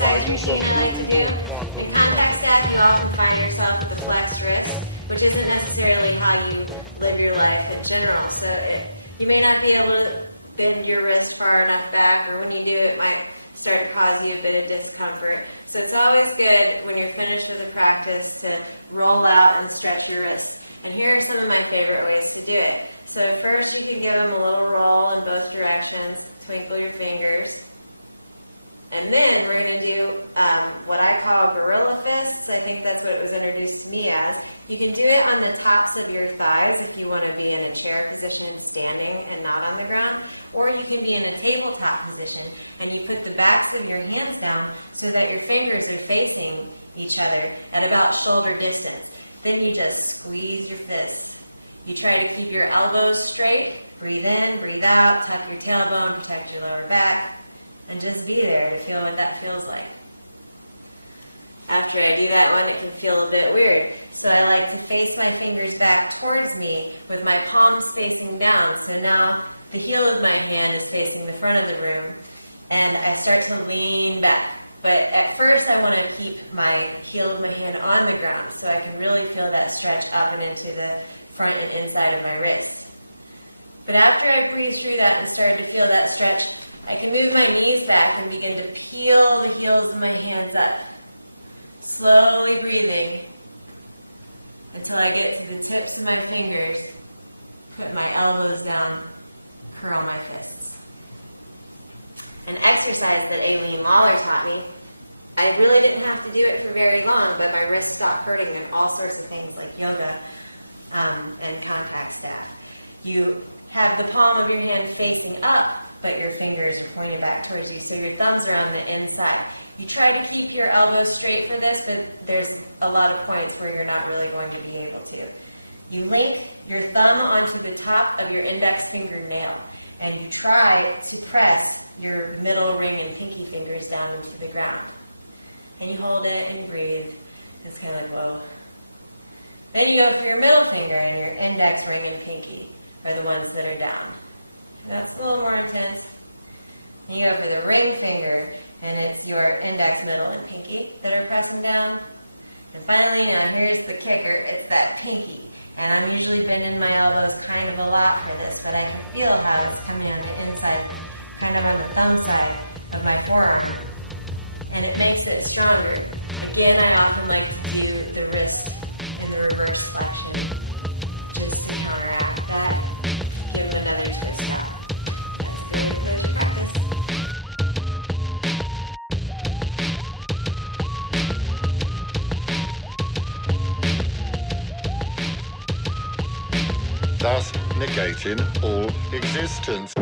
exercise routine I like to do. In contact staff, you often find yourself with a flexed wrist, which isn't necessarily how you live your life in general. So you may not be able to bend your wrist far enough back, or when you do, it might start to cause you a bit of discomfort. So it's always good when you're finished with a practice to roll out and stretch your wrists. And here are some of my favorite ways to do it. So first, you can give them a little roll in both directions, twinkle your fingers. And then we're going to do what I call gorilla fists. I think that's what it was introduced to me as. You can do it on the tops of your thighs if you want to be in a chair position, standing and not on the ground. Or you can be in a tabletop position and you put the backs of your hands down so that your fingers are facing each other at about shoulder distance. Then you just squeeze your fists. You try to keep your elbows straight. Breathe in, breathe out, tuck your tailbone, protect your lower back. And just be there to feel what that feels like. After I do that one, it can feel a bit weird. So I like to face my fingers back towards me with my palms facing down. So now the heel of my hand is facing the front of the room, and I start to lean back. But at first I want to keep my heel of my hand on the ground so I can really feel that stretch up and into the front and inside of my wrist. But after I breathe through that and started to feel that stretch, I can move my knees back and begin to peel the heels of my hands up, slowly breathing until I get to the tips of my fingers, put my elbows down, curl my fists. An exercise that Aileen Lawler taught me, I really didn't have to do it for very long, but my wrists stopped hurting and all sorts of things like yoga and contact staff. You have the palm of your hand facing up, but your fingers are pointed back towards you, so your thumbs are on the inside. You try to keep your elbows straight for this, but there's a lot of points where you're not really going to be able to. You link your thumb onto the top of your index fingernail, and you try to press your middle ring and pinky fingers down into the ground. And you hold it and you breathe. It's kind of like, whoa. Then you go for your middle finger, and your index ring and pinky are the ones that are down. That's a little more intense. You go for the ring finger, and it's your index, middle, and pinky that are pressing down. And finally, now here's the kicker, it's that pinky. And I'm usually bending my elbows kind of a lot for this, but I can feel how it's coming on the inside, kind of on the thumb side of my forearm. And it makes it stronger. Again, I often like to do the wrist in the reverse flexion just to counteract that. Give them another twist out. That's a good way to close your practice. Thus negating all existence.